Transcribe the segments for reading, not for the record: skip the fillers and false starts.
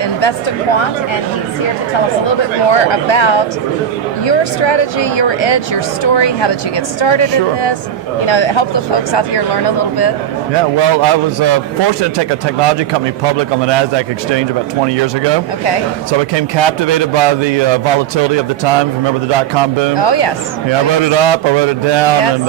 InvestaQuant, and he's here to tell us a little bit more about your strategy, your edge, your story. How did you get started in this? Help the folks out here learn a little bit. Yeah, well, I was fortunate to take a technology company public on the NASDAQ exchange about 20 years ago. Okay. So I became captivated by the volatility of the time. Remember the dot-com boom? Oh, yes. Yeah, I wrote it up, I wrote it down, Yes. and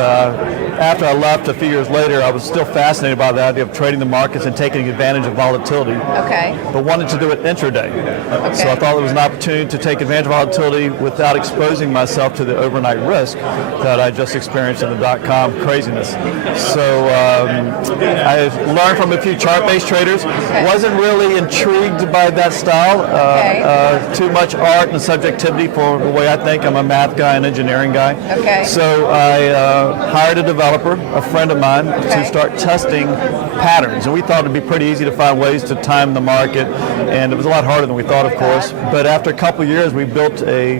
after I left a few years later, I was still fascinated by the idea of trading the markets and taking advantage of volatility. Okay. But wanted to do it intraday. Okay. So I thought there was an opportunity to take advantage of volatility without exposing myself to the overnight risk that I just experienced in the dot-com craziness. So I learned from a few chart-based traders. Okay. Wasn't really intrigued by that style. Too much art and subjectivity for the way I think. I'm a math guy, an engineering guy. Okay. So I hired a developer, a friend of mine, to start testing patterns. And we thought it'd be pretty easy to find ways to time the market. And it was a lot harder than we thought, of course. But after a couple of years, we built a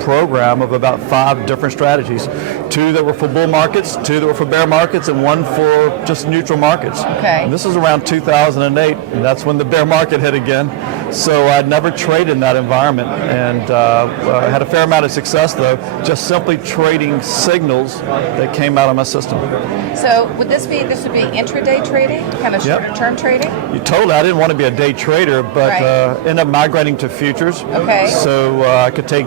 program of about 5 different strategies. 2 that were for bull markets, 2 that were for bear markets, and 1 for just neutral markets. Okay. And this was around 2008, and that's when the bear market hit again. So I'd never traded in that environment, and had a fair amount of success, though, just simply trading signals that came out of my system. So would this would be intraday trading, kind of shorter-term trading? Totally. I didn't want to be a day trader, but ended up migrating to futures. Okay. So I could take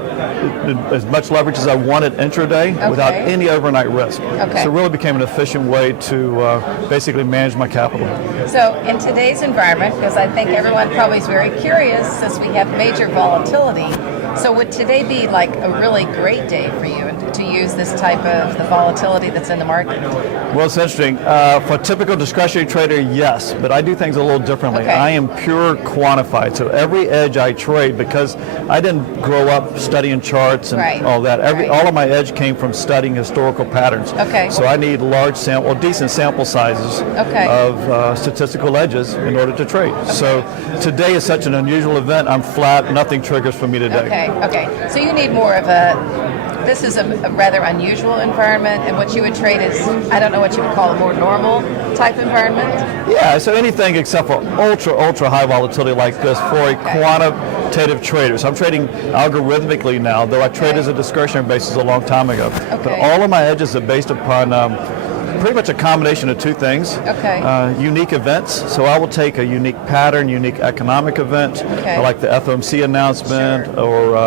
as much leverage as I wanted intraday without any overnight risk. Okay. So it really became an efficient way to basically manage my capital. So in today's environment, because I think everyone probably is very curious since we have major volatility, so would today be like a really great day for you to use this type of the volatility that's in the market? Well, it's interesting. For a typical discretionary trader, yes, but I do things a little differently. Okay. I am pure quantified, so every edge I trade, because I didn't grow up studying charts and all that. All of my edge came from studying historical patterns. Okay. So I need decent sample sizes of statistical edges in order to trade. Okay. So today is such an unusual event. I'm flat. Nothing triggers for me today. Okay. So you need more of this is a rather unusual environment, and what you would trade is, I don't know what you would call a more normal type environment? Yeah, so anything except for ultra high volatility like this for a quantitative trader. So I'm trading algorithmically now, though I trade as a discretionary basis a long time ago. But all of my edges are based upon pretty much a combination of 2 things. Unique events. So I will take a unique pattern, unique economic event, like the FOMC announcement or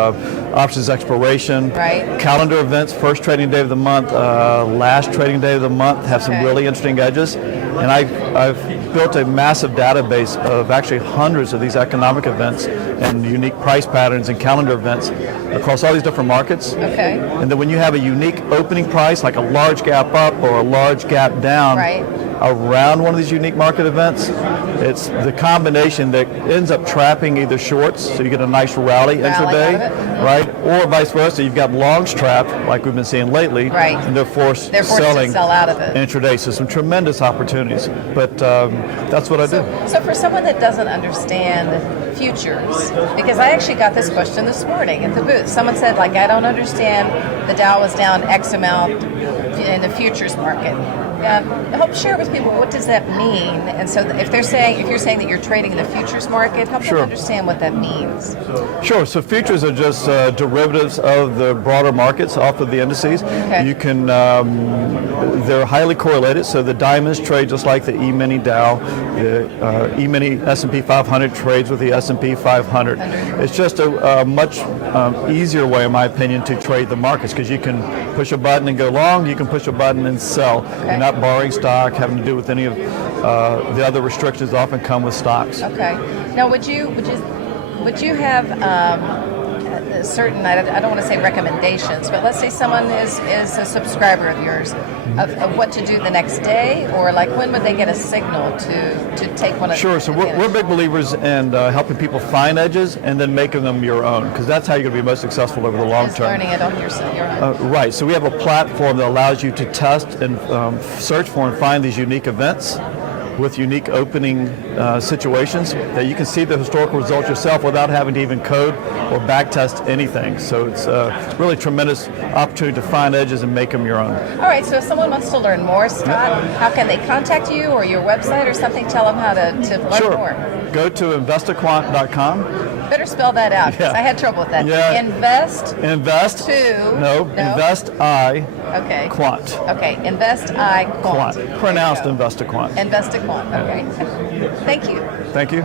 options expiration. Calendar events, first trading day of the month, last trading day of the month have some really interesting edges. And I've built a massive database of actually hundreds of these economic events and unique price patterns and calendar events across all these different markets. And then when you have a unique opening price, like a large gap up or a large gap down around one of these unique market events, it's the combination that ends up trapping either shorts, so you get a nice rally intraday, or vice versa. You've got longs trapped, like we've been seeing lately, and they're forced selling to sell out of it intraday. So some tremendous opportunities, but that's what I do. So for someone that doesn't understand futures, because I actually got this question this morning at the booth. Someone said, like, I don't understand the Dow was down X amount in the futures market. Help share with people, what does that mean? And so if you're saying that you're trading in the futures market, help them understand what that means. Sure. So futures are just derivatives of the broader markets off of the indices. You can, they're highly correlated. So the diamonds trade just like the E-mini Dow. The E-mini S&P 500 trades with the S&P 500. It's just a much easier way, in my opinion, to trade the markets, because you can push a button and go long. You can push a button and sell. You're not borrowing stock, having to do with any of the other restrictions that often come with stocks. Now, would you have certain, I don't want to say recommendations, but let's say someone is a subscriber of yours of what to do the next day, or like when would they get a signal to take one of Sure, so we're big believers in helping people find edges and then making them your own, because that's how you're going to be most successful over the long term. Learning it on your own. Right, so we have a platform that allows you to test and search for and find these unique events with unique opening situations that you can see the historical results yourself without having to even code or backtest anything. So it's a really tremendous opportunity to find edges and make them your own. All right, so if someone wants to learn more, Scott, how can they contact you or your website or something? Tell them how to learn more. Go to investorquant.com. Better spell that out, because I had trouble with that. Yeah. Invest I Okay. Quant. Okay, Invest I Quant. Pronounced InvestorQuant. InvestorQuant, okay. Thank you. Thank you.